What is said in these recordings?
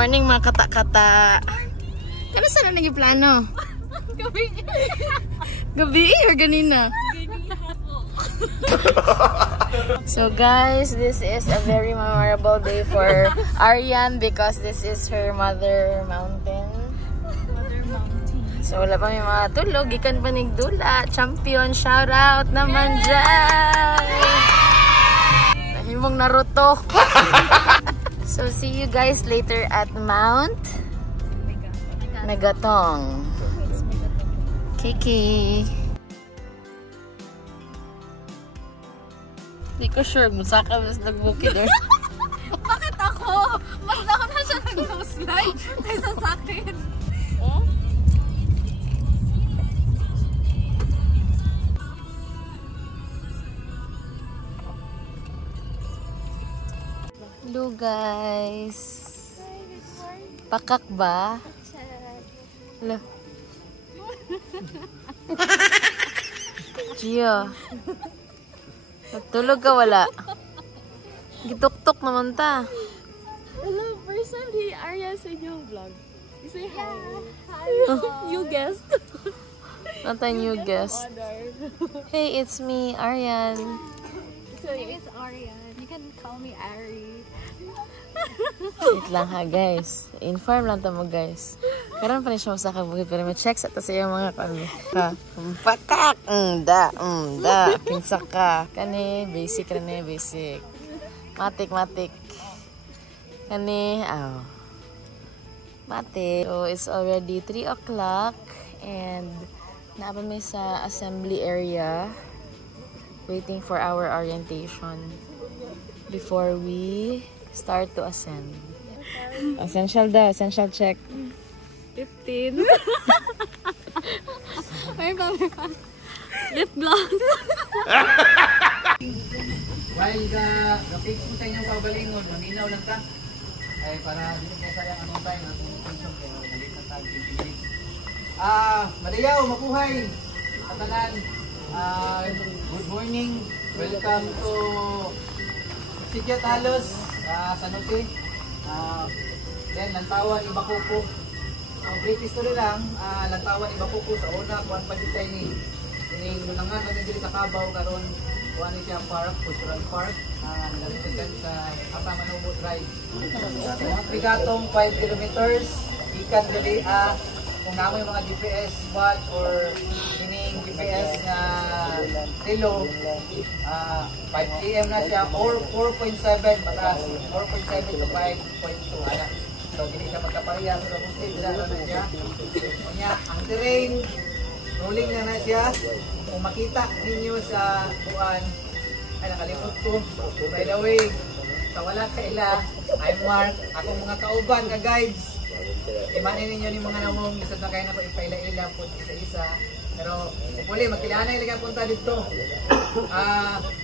morning mga kata-kata. Kano saan na naging plano? Gabi. Gabi or ganina? So guys, this is a very memorable day for Aryan because this is her mother mountain. So wala pa may mga tulog, ikan panigdula, champion, shout out naman dyan! Nahimong Naruto. So see you guys later at Mount Megatong. Kiki. Hindi ko sure, musaka mas nagbukid or... Bakit ako? Mas ako na siya nag-slide kaysa sa akin. Oh? Hello guys. Pakak ba? Hello. Gio. Natulog ka wala? Gituk-tuk naman ta. Hello, first time ni Arya sa inyong vlog. You say hi. Hi. You guessed. Not a new guest. Hey, it's me, Aryan. So it's Aryan. You can call me Ari. Wait lang ha guys. Inform lang tamo guys. Karon pa ni siya sa kabukid pero may check sa ta sa iyang mga kami. Ha. Pakak. Da. Kinsa ka. Kani basic rene basic. Matik. Kani Matik. So it's already 3 o'clock and naapa mi sa assembly area waiting for our orientation before we start to ascend. Essential daw, essential check. 15. May pa. Lip gloss. While na-fix mo sa inyong pabalingon, maminaw lang ka. Ay para dito kaya sayang anong time at attention kayo. Nalit na tayo 20 minutes. Madayaw, mabuhay. Katanan. Good morning. Welcome to Sikyat Halos. San Jose. Then Lantawan Ibacoco. Ang brief history lang, Lantawan Ibacoco sa una kuan pa kita ni lunangan na diri sa Cavao karon kuan ni siya park, cultural park. Nagsikan sa Apa Manubo Drive. Bigatong 5 kilometers ikan diri kung namoy mga GPS watch or ining GPS na relo 5 km na siya or 4.7 mataas 4.7 to 5.2 ana. So dili siya magkapareha sa Muslim dila na siya. Kanya ang terrain rolling na siya. Kung makita ninyo sa kuan ay nakalimot ko. By the way, sa wala kaila, I'm Mark. Akong mga kauban nga guides. Imanin ninyo ni mga namong isad na kayo na ko ipaila-ila po isa-isa. Pero hopefully magkilaan na ilaga punta dito.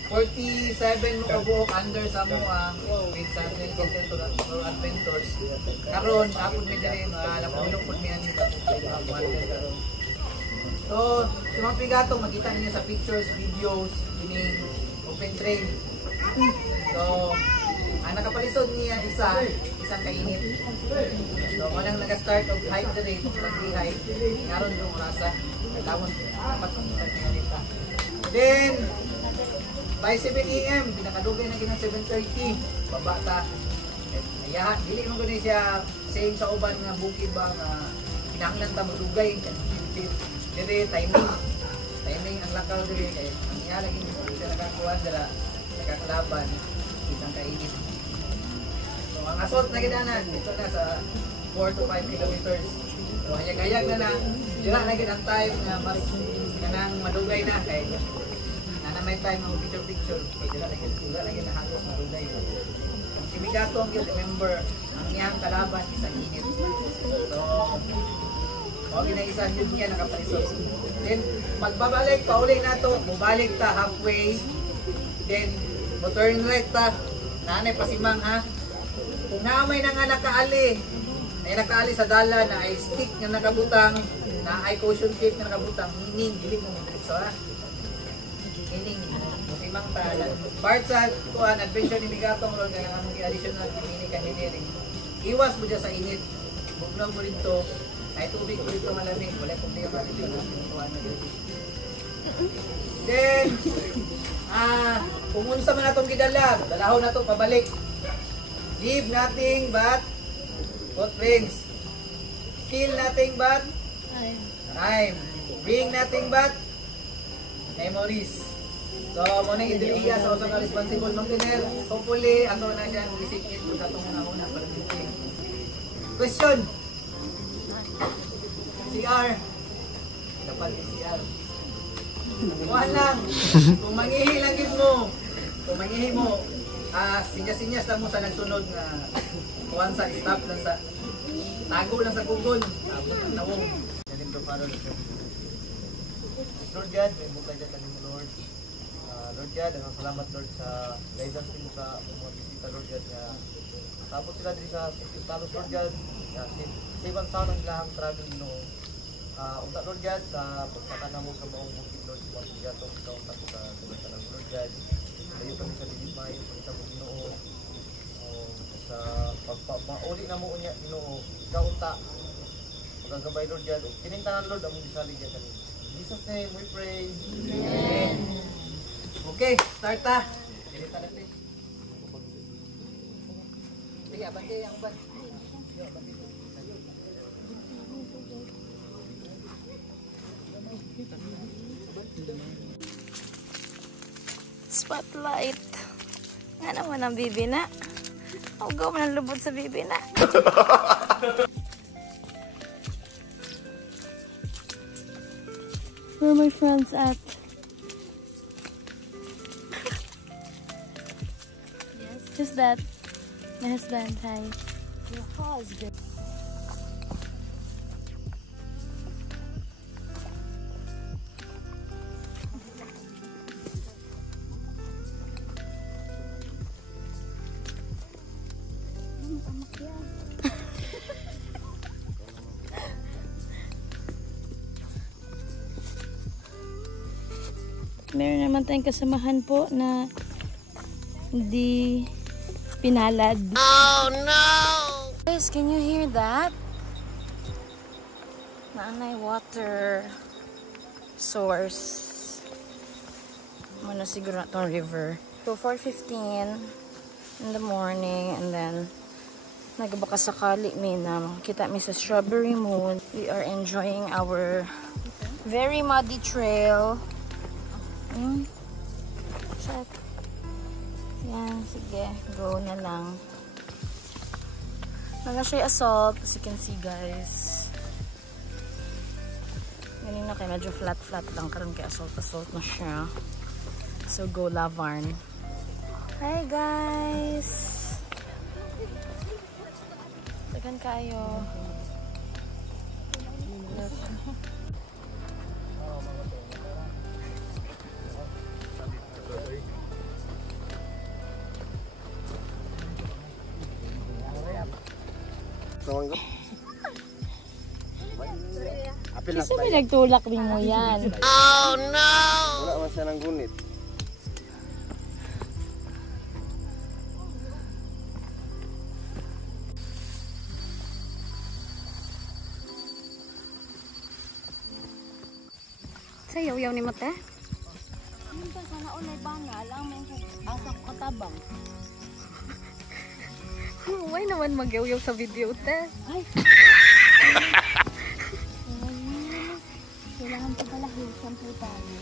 47 mo kabuok under sa mo with Sunday Content to Adventures. Karon apod mi diri malapulok pud mi ani karon. So, si mga pigatong makita niyo sa pictures, videos, dining open trail. So, ang nakapalisod niya isang kainit. So, manang nag-start of hike the day, pag-hike, karon yung orasa. Tawon, dapat mag-start niya dito. Then, by 7 AM, pinakadugay na ginang 7:30, babata. Ayahan, dili mo gani siya same sa uban nga bukid ba nga kinahanglan ta madugay. Dire timing ang lakaw dire kay ang iya lagi siya nakakuha dira nakakalaban isang kainit. So ang assault na gidanan dito na sa 4 to 5 kilometers. So hayag-hayag na dira na gid ang time nga mas kanang madugay na kay na may time ang picture kay dira na gid halos madugay. Si Migatong gyud remember ang iyang kalaban isang init. So okay na isa yun niya nakapalisod. Then, magbabalik, pauling na to. Mubalik ta halfway. Then, mo-turn right ta. Nanay pasimang ha. Kung naamay na nga nakaali, ay nakaali sa dala na ay stick na nakabutang, na ay caution tape na nakabutang, meaning, dili mo diretso ha. Meaning, musimang ta. Part sa adventure ni Bigatong, kaya nga mong additional, meaning engineering. iwas mo dyan sa init. Bugnaw mo dito. Kahit tubig mo dito malamig. Wala problema dito. Then, kung unsa man atong gidalag, dalahon na to pabalik. Leave nothing but footprints. Kill nothing but time. Bring nothing but memories. So, muna idiliya sa usang responsible maintainer. Hopefully, ato na siya isikit kung sa itong una-una para dito. Question. CR. Dapat CR. Kuhan lang. Kung mangihi lang yun mo. Kung mangihi mo, sinyas-sinyas lang mo sa nagsunod na kuhan sa stop lang sa tago lang sa Google. Abot ang nawong. Yanin to para lang. Lord God, may bukay dyan kami mo Lord. Lord God, salamat Lord sa guidance din sa mga bisita Lord God na tapos sila din sa Talos Lord God na save and sound ang ilahang travel noong unta Lord God sa pagsaka na mo sa maong bukid Lord sa mga siyatong ikaw tapos sa sabata ng Lord God layo kami sa dilimay sa mga Ginoo sa pagpauli na mo unya Ginoo ikaw unta magagabay Lord God kining tanan Lord among gisalig yan kami in Jesus name we pray amen. Okay, start ta. Dito na please. Sige, abante ang ban. Spotlight. Nga naman ang bibi na. Ugaw man ang lubod sa bibi na. Where are my friends at? Just that. My husband, hi. Your husband. Meron naman tayong kasamahan po na hindi pinalad. Oh no! Guys, can you hear that? Naanay water source. Muna siguro na itong river. So 4:15 in the morning and then nagbaka sakali may na kita mi sa Strawberry Moon. We are enjoying our very muddy trail. Check. Yan, sige. Go na lang. Mga siya assault, as you can see guys. Ganun na kayo, medyo flat lang. Karoon kay assault na siya. So go Lavarn. Hi guys! Tagan kayo. Kasi may nagtulak din mo yan. Oh no! Wala man siya ng gunit. Sa yaw-yaw ni Mate? Ano ba sana unay banga lang may asak katabang. Why naman mag-yaw-yaw sa video, te? Ay! Kailangan pa pala hilsan po tayo.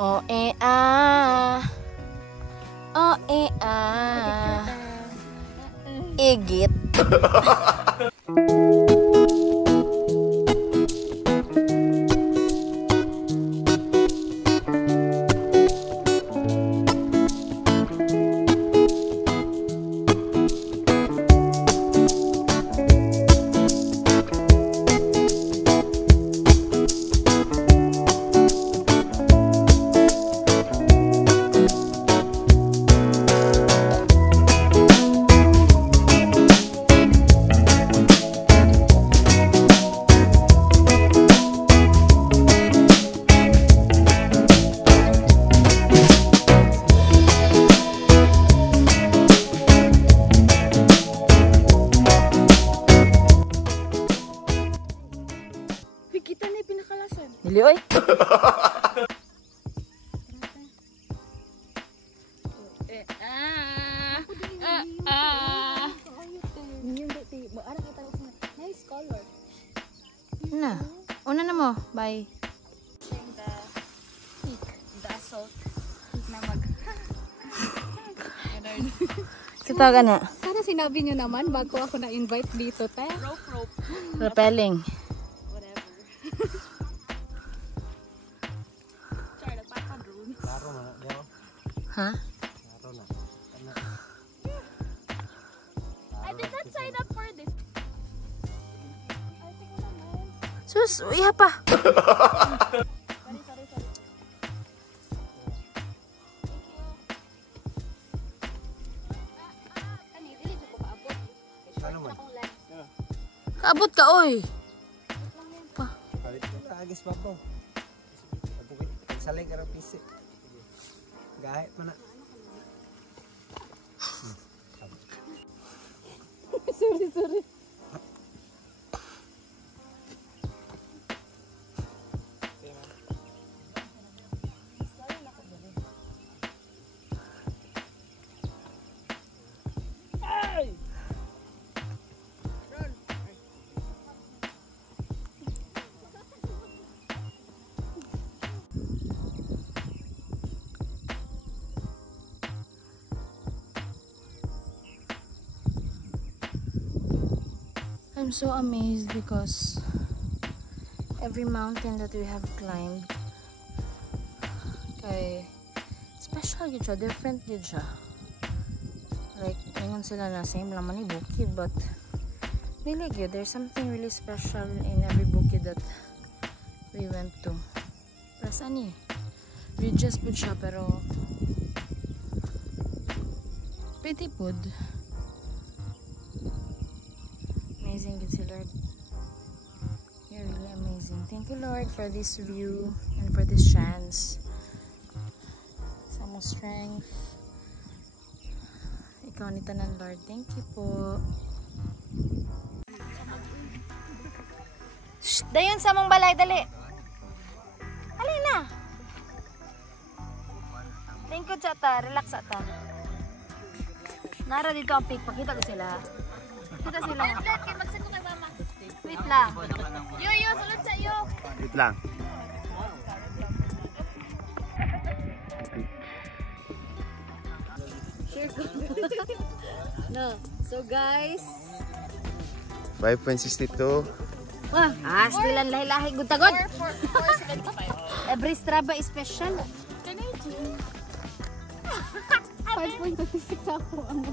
Oh eh ah. Oh eh ah. Igit. Dali, oy. Nice color. Na. Una na mo. Bye. The assault na mag... Kita ka na. Sana sinabi nyo naman bago ako na-invite dito, te. Rope. Rappelling. Whatever. Char, nagpapadrone. Laro na, Deo. Ha? Laro na. I did not sign up for this. Sus, iya pa. Sorry. Kaabot ka, oy. Palit ko na, agis pa po. Pagsalay ka ng pisi. Gahit mo na. Sorry. I'm so amazed because every mountain that we have climbed kay special yun siya, different yun siya. Like, ingon sila na same lang man ni bukid, but really good. There's something really special in every bukid that we went to. Plus ani, we just put siya pero pretty good. Amazing, good si Lord. You're really amazing. Thank you, Lord, for this view and for this chance. Sa mong strength. Ikaw ni tanan, Lord. Thank you po. Shh! Dayon sa mong balay, dali. Alin na. Thank you, Chata. Relax, Chata. Nara dito ang pic. Pakita ko sila. Kita sila. Magsagot kay mama. Wait lang. Yo, sulod sa iyo. Wait lang. No. So guys. 5.62. Still ang lahi-lahi gutagod. 4.75. Every Strava is special. 5.26 ako ang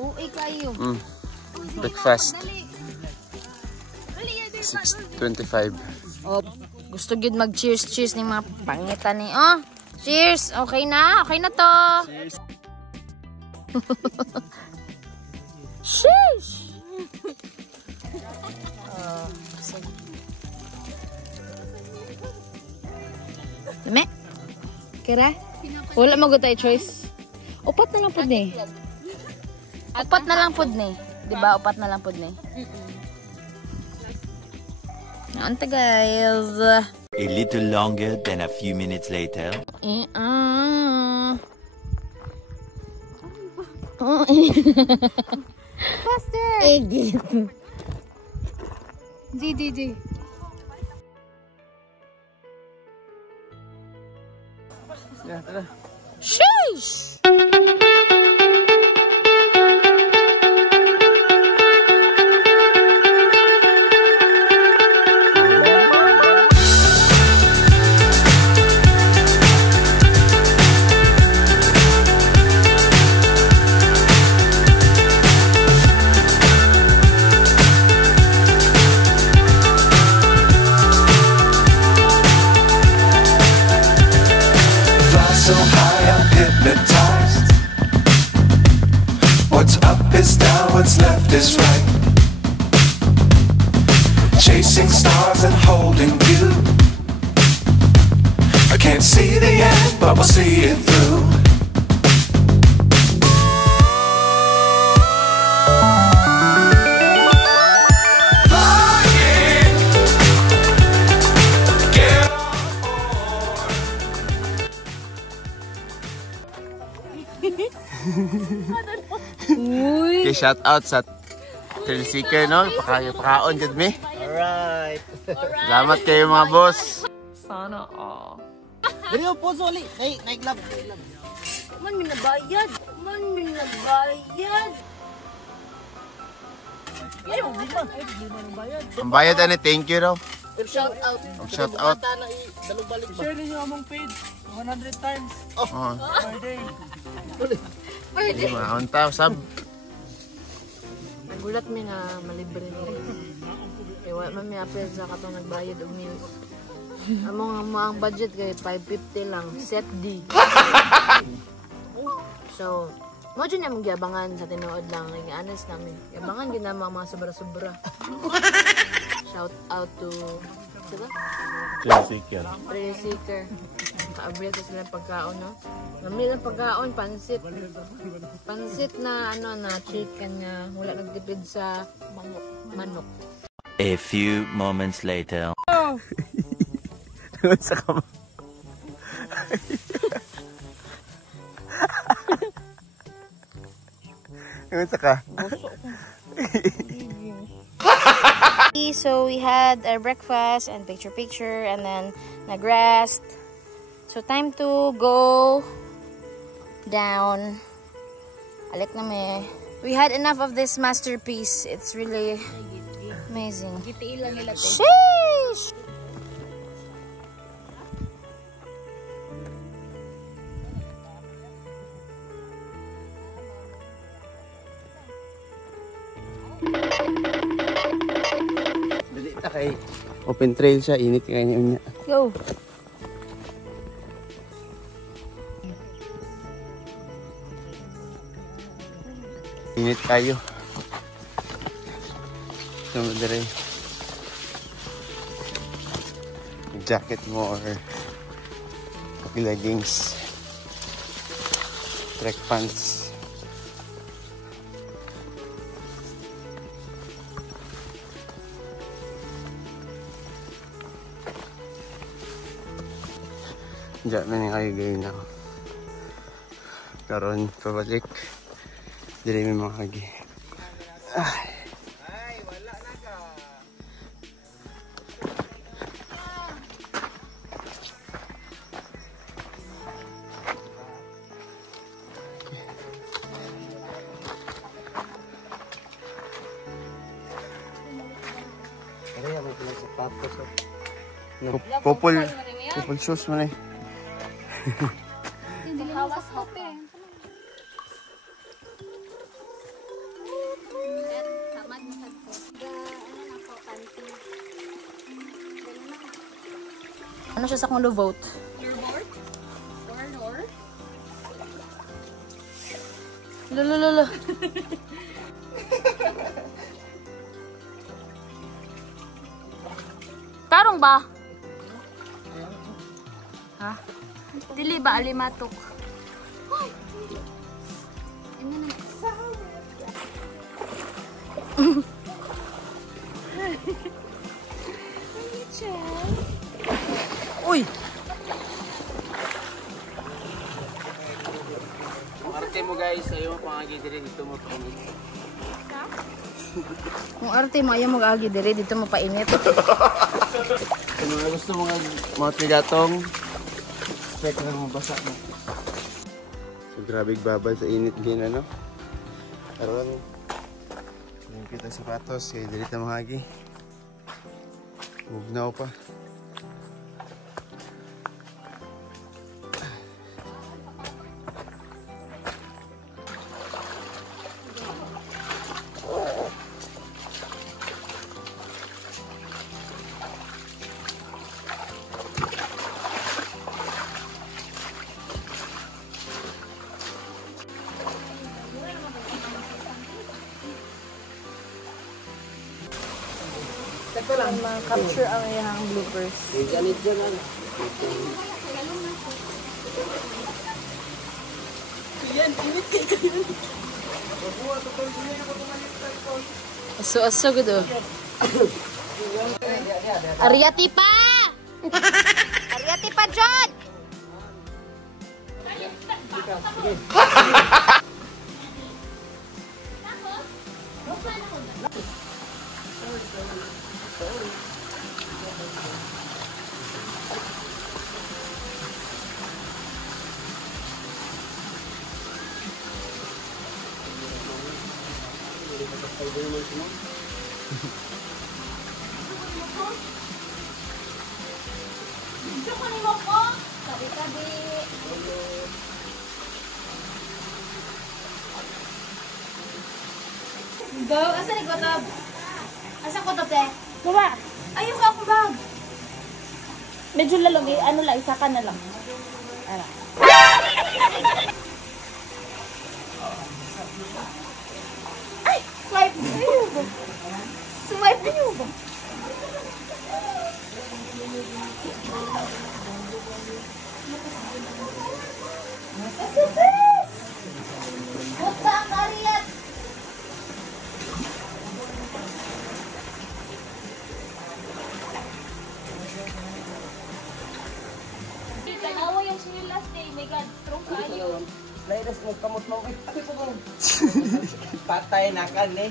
Uy kayo. Breakfast. 6.25. Oh, gusto gid mag-cheers ni mga pangitan ni. Oh, cheers. Okay na to. Cheers. Sheesh. Dami? Kira? Wala mo tayo choice. Upat na lang pud ni. Upat na lang pud ni. Diba? Upat na lang pud ni. Ante guys. A little longer than a few minutes later. Faster! Egg. G. Sheesh! So high I'm hypnotized. What's up is down, what's left is right. Chasing stars and holding you. I can't see the end, but we'll see it through. Flying. Get on. Uy! Okay, shout out sa thrill seeker, no? Pakaon jud mi. Alright. Salamat kayo mga boss. Sana all. Dali po soli. Naiglab. Man, minabayad. Ay, di ba? Nang bayad. Ang bayad ani, thank you raw. Shout out. Shout out. Dalong balik ba? Share niyo among page 100 times Oh, per day. di maunta sab. Nagulat mi nga malibre ni. Eh, wala man mi apel sa katong nagbayad og meals. Ang budget kay 550 lang, set D. So, mo dyan namang giabangan sa tinuod lang. Yung honest namin. Giabangan din naman mga sobra-sobra. Shout out to... Diba? Thrill seeker. Ka-abril ko sila ng pagkaon, no? Namili ng pagkaon, pansit. Pansit na, na chicken nga. Wala nagtipid sa manok. A few moments later. Sa kama. So we had our breakfast and picture and then nag-rest. So time to go down. Alik na me. We had enough of this masterpiece. It's really amazing. Sheesh! Dali ta kay open trail siya, init kay niya. Go! Init kayo. So, dire. Jacket mo or leggings. Trek pants. Diyan na kayo gawin na. Karon pabalik. Dili may mga kagi. Ay, wala na ka. Kaya mo pala sapatos. Popol shoes mo na eh. Hawas hope. Ano siya sa kong vote? Your board? Or? Lulululu. Tarong ba? Ha? Dili ba alimatok? Uy! Kung arte mo guys, ayaw mo pangagi dire dito mo painit. Kung arte mo, ayaw mag-agi dire, dito mo painit. Kung mga gusto mga trigatong, expect na mabasa mo. So grabe babal sa init din ano. Karon yung kita sapatos, kaya dili ta mahagi. Bugnaw pa. Ma-capture ang iyang bloopers. Ganit dyan ano. Aso-aso gudo. Ariati pa! Ariati pa, John! Go, asan ni Kotob? Asan Kotob, te? Baba. Ayun ka akong bag. Medyo lalong, ano lang, isa ka na lang. Ara. Ay! Swipe! Ayun ba? Swipe niyo ba? Puta ang kariyat! Tanawa yung sinyo last day. My God, strong kayo. Lairas mo kamot mo. Ay, ko mo. Patay na kan eh.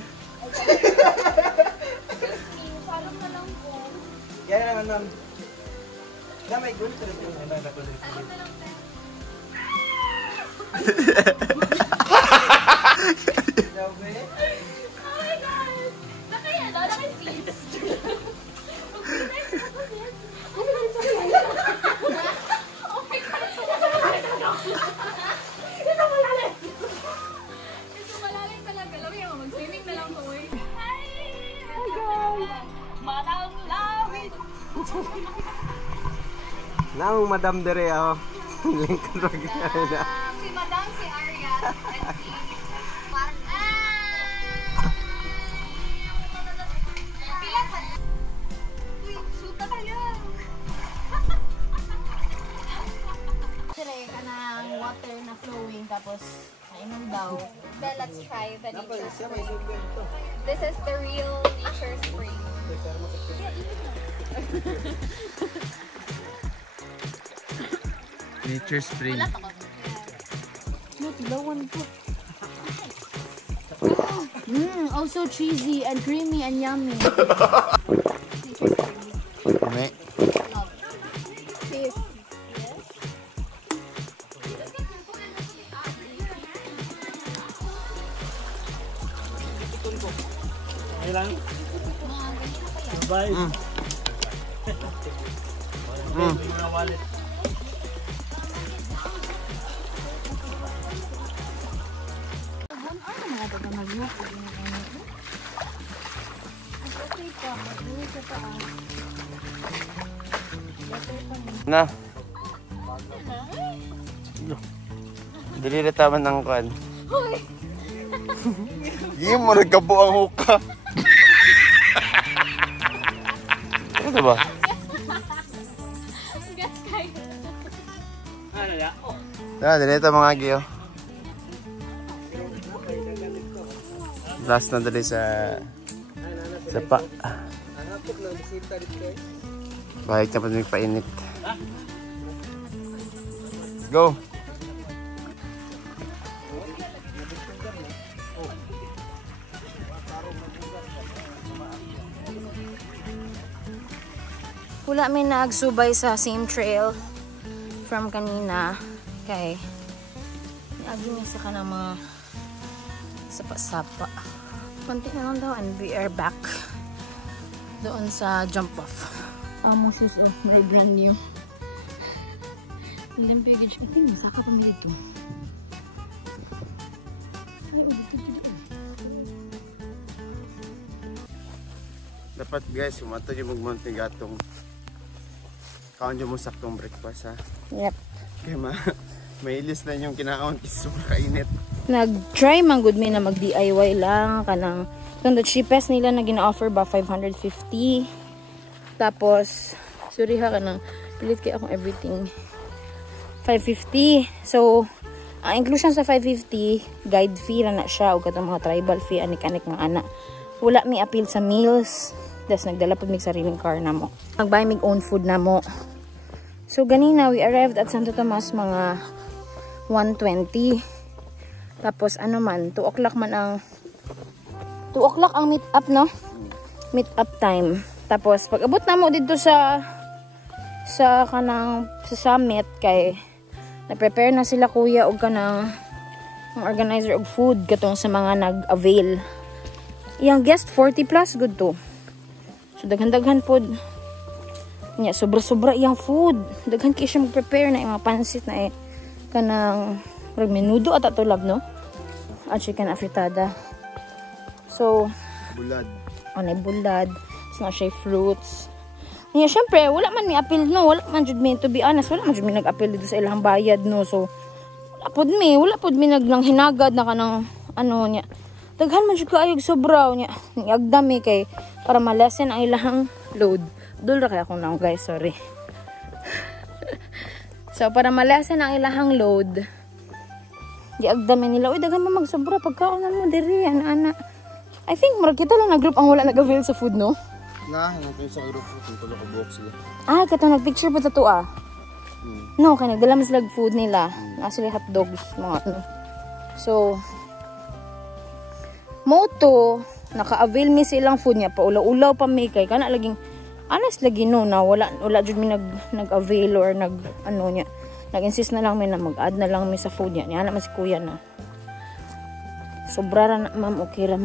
Salong na lang po. Yan naman ma'am. Gamay gusto rin yung Salong na lang po. Sabi. Oh my God! Nakaya na, nakay-please. Naong Madam Dere ako. Lincoln Road na. Si Madam, si Arya, at si Mark. Uy, suta tayo. Sire ka ng water na flowing, tapos nainom daw. Well, let's try the nature Siya spring. may sugar ito. This is the real nature spring. Nature Spring. Oh, so cheesy and creamy and yummy. May. Na. Dili na taman ng kwan. Hindi mo nagkabo ang huka. Ano ba? Tara, dili ito mga giyo. Last na dali sa pa. Bahit na pa nagpainit. Go! Wala may naagsubay sa same trail from kanina kay niagi niya sa kanang mga sapa-sapa. Konti na lang daw and we are back doon sa jump off. Mo shoes of very brand new. Ilang package ito mo saka pang dito. Dapat guys, umato yung mag-mountain gatong kaon yung mo saktong breakfast ha. Yep. Kaya mailis na yung kinaon kasi super kainit. Nag-try man good me na mag-DIY lang kanang the cheapest nila na gina-offer ba 550. Tapos sorry ha kanang pilit kay akong everything 550. So ang inclusion sa 550 guide fee na siya o katong mga tribal fee anik-anik mga ana. Wala mi appeal sa meals. Das nagdala pag mig sariling car na mo. Nag-buy mig own food na mo. So ganina we arrived at Santo Tomas mga 1:20. Tapos ano man 2 o'clock man ang 2 o'clock ang meet up, no? Meet up time. Tapos pag abot na mo dito sa summit kay na-prepare na sila kuya og kanang ang organizer og food katong sa mga nag-avail. Iyang guest 40 plus good to. So daghan-daghan pod. Nya sobra-sobra iyang food. Daghan kay siya mag-prepare na mga pansit na kanang menudo at atulab, no? At chicken afritada. So Bulad. Anay bulad. So na siya fruits. Nya syempre wala man mi appeal, no? Wala man jud mi, to be honest, wala man jud mi nag-appeal dito sa ilang bayad, no? So wala pod mi naglang hinagad na kanang ano nya. Daghan man jud kaayog sobra nya. Niagdami kay para ma-lessen ang ilang load. Dul ra kay ako now, guys, sorry. So para ma-lessen ang ilang load, giagdami nila. Uy, daghan man magsobra pagkaonan mo diri ana. I think murag kita lang na group ang wala nag-avail sa food, no? Na, natin sa group ko, tulo ko buhok sila. Ah, kato nag-picture po sa tuwa. No, kaya nagdala mas lag food nila. Nasa sila hotdogs, mga ano. So, moto, naka-avail mi silang food niya. Paulaw-ulaw pa may kay. Kana laging, honest lagi no, na wala dyan mi nag-avail or ano niya. Nag-insist na lang mi na mag-add na lang mi sa food niya. Niya naman si kuya na. Sobra ra na, ma'am. Okay ra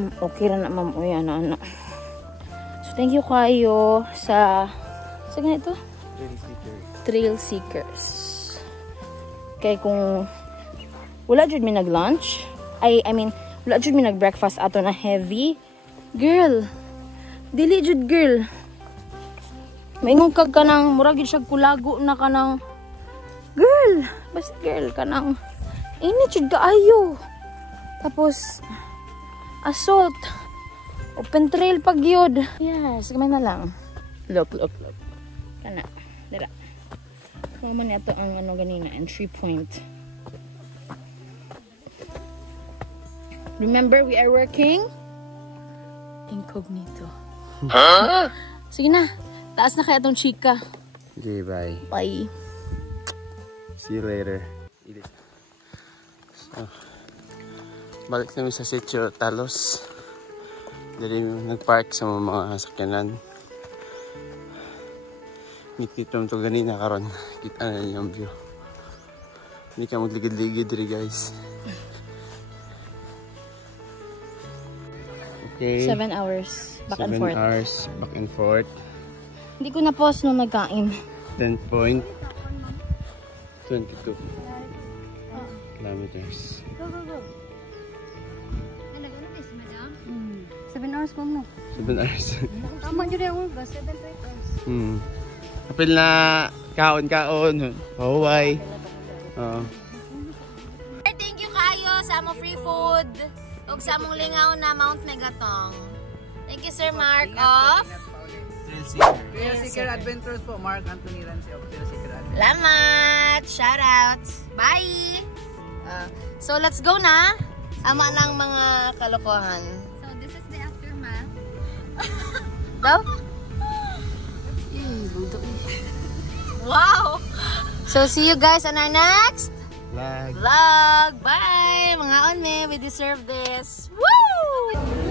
na, ma'am. Uy, ana. So, thank you kayo sa ganito? Trail Seekers. Kaya kung wala jud mi nag-lunch, I mean, wala jud mi nag-breakfast ato na heavy, girl, dili jud girl. Maingon kag kanang murag jud siya kulago na kanang girl, basta girl kanang init jud kaayo. Tapos assault. Open trail pag yun. Yes, gamay na lang. Look. Kana. Dira. Kama niya to ang ano ganina, entry point. Remember, we are working incognito. Huh? Sige na. Taas na kaya tong chika. Okay, bye. Bye. See you later. So, balik namin sa Sitio Talos. Dali nag-park sa mga sakyanan. Nititrom to ganina karon. Kita na yung view. Hindi ka magligid-ligid diri, guys. Okay. 7 hours. Back and forth. 7 hours back and forth. Hindi ko na-pause nung nagkain. 10.22 kilometers. Go. 7 hours pa mo. 7 hours. Tama nyo rin ako ba? 7 to 8 hours. Apil na kaon. Pahuway. Thank you kayo sa among free food. Ug sa among lingaw na Mount Megatong. Thank you, Sir Mark of Trail Seeker Adventures po. Mark Anthony Ransi of Trail Seeker Adventures. Salamat! Shout out! Bye! So let's go na. Ama ng mga kalokohan. So this is the aftermath. Daw? Wow! So see you guys on our next vlog. Bye! Mga on me, we deserve this. Woo!